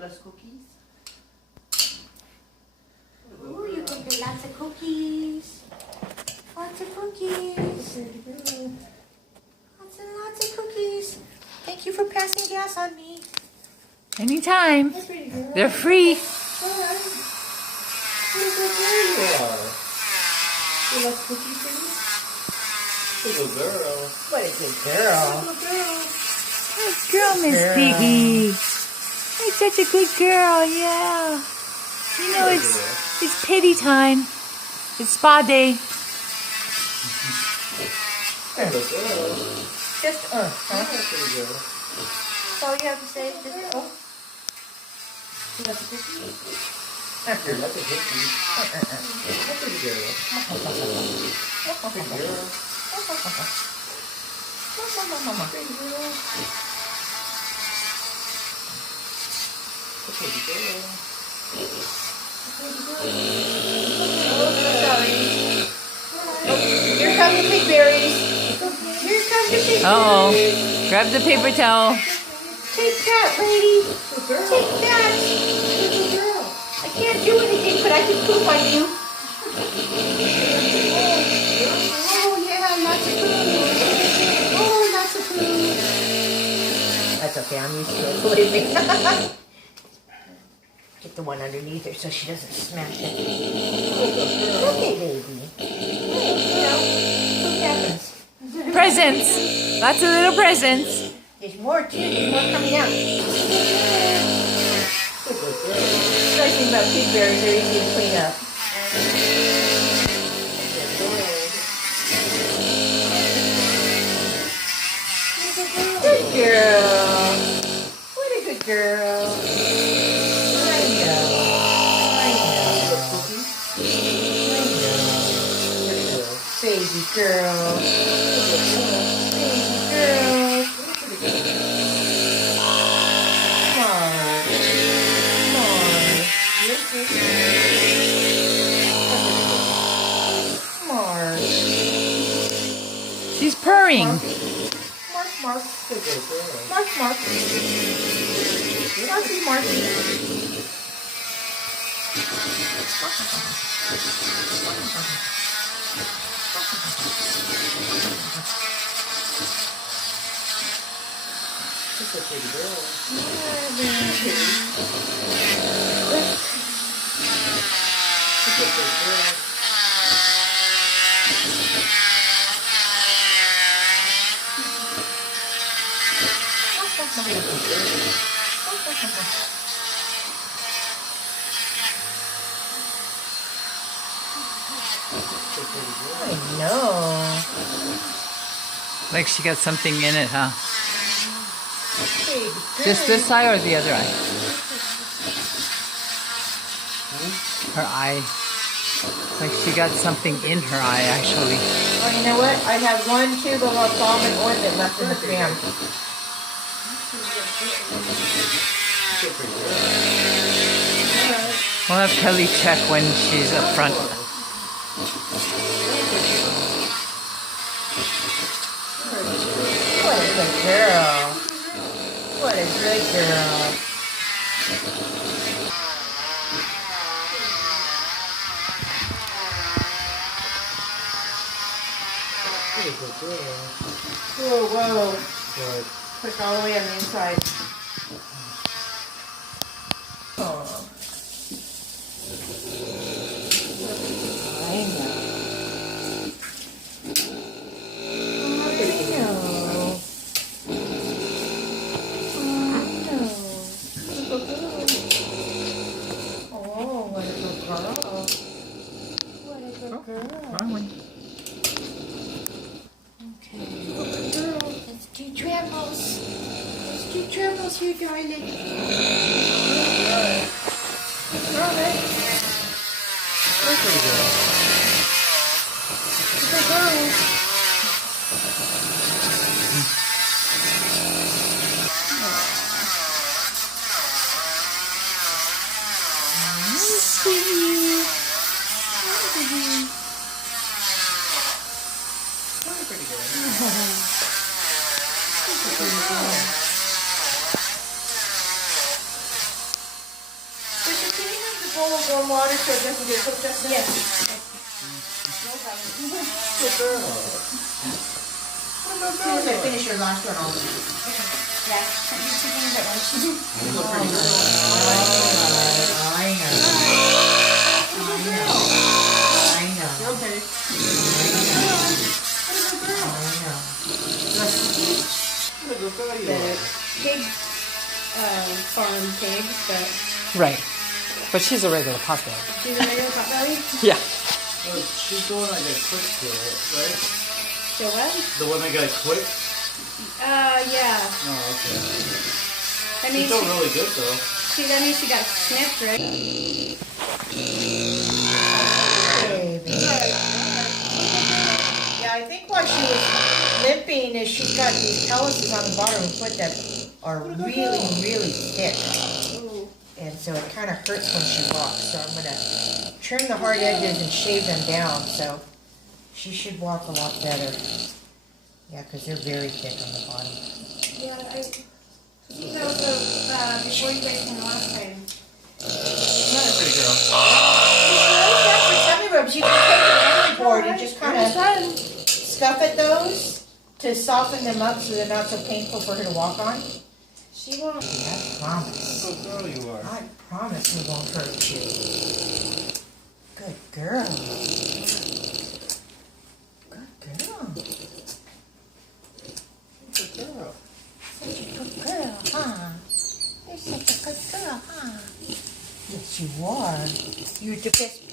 loves cookies. Ooh, you can get lots of cookies. Lots of cookies. Lots and lots of cookies. Thank you for passing gas on me. Anytime. They're free. Alright. What a good girl you are. You love cookies, baby? Good girl. What a good girl. Good girl. Good girl, Miss Piggy. You're such a good girl, yeah. You know it's pity time. It's spa day. Good girl. Just, huh? Good girl. That's all you have to say? Just, oh. You love the cookies? You love the cookies. Good girl. Good girl. Mama. Good girl. Good girl. Sorry. Oh, here come the pig berries. Here come the pig berries. Uh-oh. Grab the paper towel. Take that, lady. Good girl. Take that. Good girl. I can't do anything, but I can poop on you. Oh, yeah, lots of food. Oh, lots of food. That's okay, I'm used to it. Believe me. Get the one underneath her so she doesn't smash it. Okay, baby. Hey, you know, what happens? Presents. Lots of little presents. There's more too. There's more coming out. Good girl. The nice thing about pig berries, they're easy to clean up. Good girl. What a good girl. I know. Baby girl. Baby girl. Mark. Mark. She's purring. Mark. Mark. Good girl. Mark. Marky. She's a pretty girl. She's a good girl. She's a pretty girl. I know. Like she got something in it, huh? Baby Just girl. this eye or the other eye? Her eye. Like she got something in her eye, actually. Oh, you know what? I have one tube of ophthalmic ointment left in the fan. She's a pretty girl. We'll have Kelly check when she's up front. What a good girl. What a good girl. She's a good girl. Whoa. Good. Push all the way on the inside. Oh. I know. Oh, what a good girl. What a good girl. Wrong one. Okay. Good girl. Let's do trembles. Let's do trembles here, darling. Alright. Good girl. Good girl. Pretty girl. water so it doesn't get hooked up? Yes. Good girl. As soon as I finish your last one, I'll... Yeah, you're taking that one. You look pretty good. I know. Okay. What a good girl you are. Pig farm pigs, but Right. But she's a regular potbelly. she's a regular potbelly. Yeah. Well, she's the one that got quick killed, right? So what? The one that got quick? Yeah. Oh, okay. I mean, She's still really good, though. that means she got snipped, right? Baby. Yeah, I think why she was limping is she's got these calluses on the bottom of her foot that are really, really thick. Ooh. And so it kind of hurts when she walks. So I'm going to trim the hard edges and shave them down. So she should walk a lot better. Yeah, because they're very thick on the bottom. Yeah, I think that was before you guys came last time. Nice, pretty girl. For tummy rubs, you can take an emery board and just kind of scuff at those to soften them up so they're not so painful for her to walk on. She won't. I promise. Good girl you are. I promise we won't hurt you. Good girl. Good girl. Good girl. Such a good girl, huh? You're such a good girl, huh? Yes, you are. You're the best